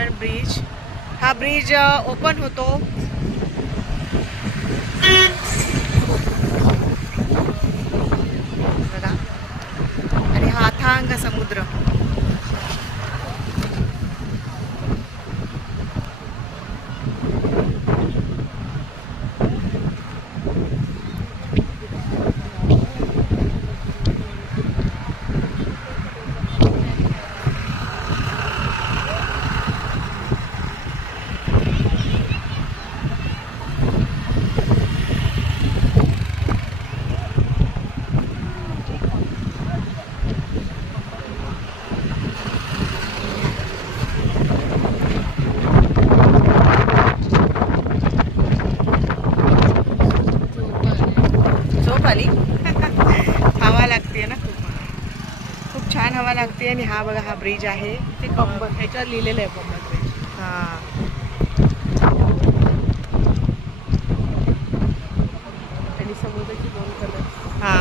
Pamban bridge. हा bridge open होतो बघा. आणि हा अथांग समुद्र. हवा लागते ना खूप. खूप छान हवा लागते. आणि हा बघा हा ब्रिज आहे ते पंबन ह्याच्यावर लिहिलेलं आहे पंबन ब्रिज. हा आणि समुद्राची 2 कलर. हा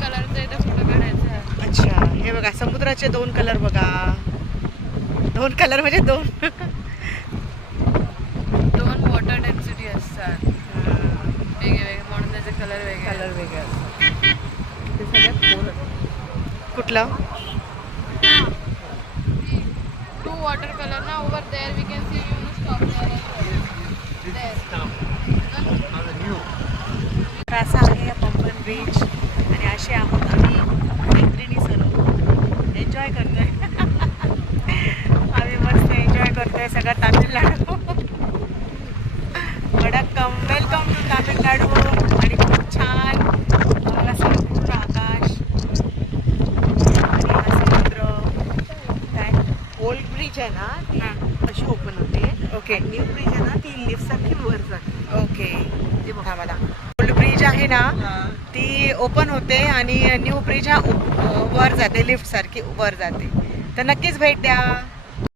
कलरचा इथं फोटो काढायचा. अच्छा हे बघा समुद्राचे 2 कलर बघा. 2 कलर म्हणजे 2 वॉटर डेन्सिटी असतात वेगळे म्हणून त्याचे कलर वेगळे असतात. ते सगळ्यात खोल असतात. कुठलं 2 वॉटर कलर ना over there we can see you stop तर असा आहे पंबन ब्रिज. आणि असे आहोत आम्ही मैत्रिणी सर्व. एन्जॉय करतोय आम्ही मस्त एन्जॉय करतोय सगळं तामिळनाडू. वडक्कम welcome to Tamil Nadu. आणि खूप छान बघा संपूर्ण आकाश आणि हा समुद्र. काय ओल्ड ब्रिज आहे ना ती अशी ओपन होते. ओके न्यू ब्रिज आहे ना ती लिफ्ट सारखी वर जाते. ओके ते बघा मला ओल्ड ब्रिज आहे ना ती ओपन होते आणि न्यू ब्रिज हा वर जाते लिफ्ट सारखी वर जाते. तर नक्कीच भेट द्या.